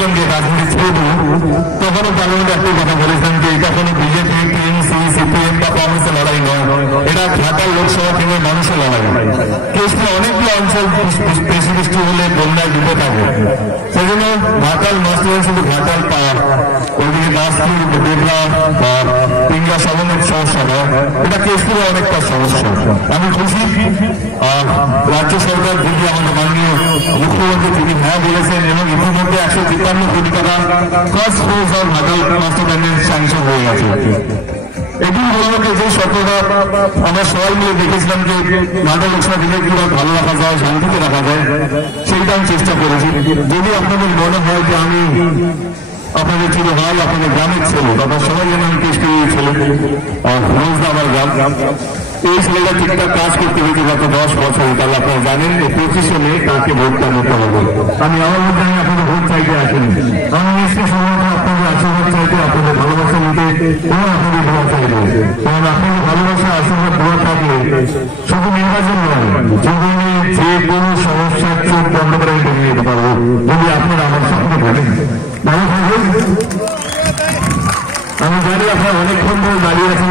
দেখেছিলাম যে রাজনীতি ছেড়ে তখনও পার্লামেন্টে একটি কথা বলেছিলাম যে এটা কোনো বিজেপি, টিএমসি, সিপিএম বা কংগ্রেসের লড়াই নয়, এটা ঘাটাল লোকসভা কেন্দ্রের মানুষের লড়াই। কেসটা অনেকগুলো অঞ্চল বেশি বৃষ্টি হলে বন্যায় ডুবে থাকে, সেই জন্য ঘাটাল মাস্ট শুধু ঘাটাল পাওয়ার ওইদিকে নাচপুর, বেগরা বা পিঙ্গা সাবনের সমস্যা নয়, এটা কেসপুরে অনেকটা সমস্যা। আমি খুশি রাজ্য সরকার যদি আমাদের মাননীয় মুখ্যমন্ত্রী তিনি হ্যাঁ বলেছেন এবং ইতিমধ্যে 153 কোটি টাকা first phase of Ghatal master প্ল্যানের স্যাংশন হয়ে গেছে। এটি বলবো যে সরকাররা আমরা সবাই মিলে দেখেছিলাম যে ঘাটাল লোকসভা থেকে কিভাবে ভালো রাখা যায়, শান্তিতে রাখা যায়, সেইটা আমি চেষ্টা করেছি। যদি আপনাদের মনে হয় যে আমি আপনাদের ছিল ভাই, আপনাদের গ্রামের ছেলে, তারপর সবাই যেন আমি টেস্ট ছেলে রোজদা আমার গ্রাম, এই ছেলেটা ঠিকঠাক কাজ করতে হয়েছে গত 10 বছর, তাহলে আপনারা জানেন এই 25শে মে তাকে ভোটটা দিতে হবে। আমি আমার মধ্যে আপনাদের ভোট চাইতে আসেনি, আমি নিশ্চয় সময় আপনাদের আশীর্বাদ চাইতে, আপনাদের ভালোবাসা নিতে এবং আপনাদের দোয়া চাইতে। কারণ আপনাদের ভালোবাসা, আশীর্বাদ, দোয়া থাকলে শুধু নির্বাচন নয়, জীবনে যে কোনো সমস্যার চোখ বন্ধ করে আমি বেরিয়ে যেতে পারবো যদি আপনারা আমার সামনে বলেন। ভালো থাকবেন। আমি জানি আপনারা অনেকক্ষণ ধরে দাঁড়িয়ে আছেন।